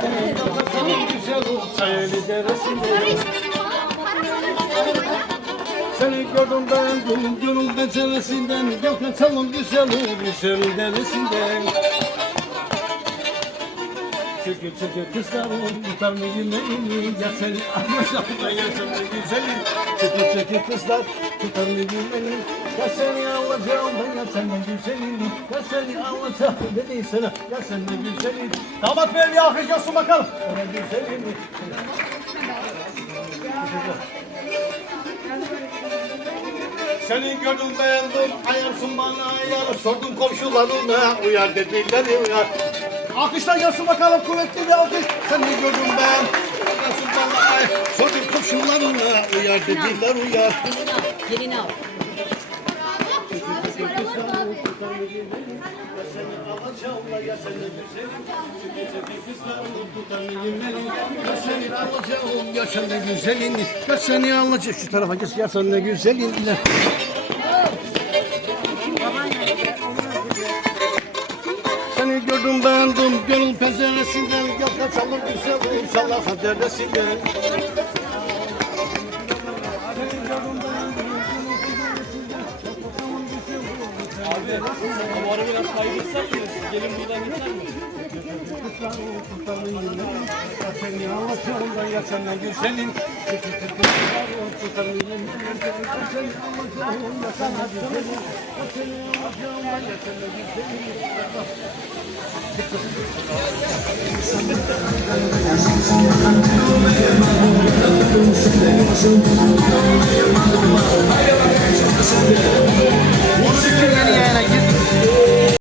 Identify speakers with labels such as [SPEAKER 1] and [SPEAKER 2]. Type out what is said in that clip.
[SPEAKER 1] Senin güzel Çayeli deresinde Seni gördüm beğendim gönül penceresinden Gel kaçalım güzelim güzel deresinden Çekil çekil. Kızlarım tutar mı yemeğini Ya seni anlaşılma yaşamda güzelim Çekil çekil kızlar tutar mı yemeğini Ya seni alacağım ben ya senden güzelim Ya seni alacağım dediysene. Ya senden güzelim Damat bey bir alkış olsun bakalım. Öyle güzelim Seni gördüm beğendim ayarsın bana ayar. Sordum komşularına uyar dediler uyar Alkışlar gelsin bakalım kuvvetli bir alkış. Seni gördüm ben ayarsın bana ayar Sordum komşularına uyar dediler uyar.
[SPEAKER 2] Gelin al.
[SPEAKER 1] Seni alacağım ya sen de güzelin Ya seni alacağım şu tarafa geç ya sen de güzelin Gördüm beğendim gönül penceresinden Gel kaçalım güzel inşallah haceresinden
[SPEAKER 3] Ama ara biraz kaydırsak mı? Gelin buradan geçer mi?
[SPEAKER 1] Ya seni alacağım ben ya senden güzelin
[SPEAKER 4] Yayına girdi.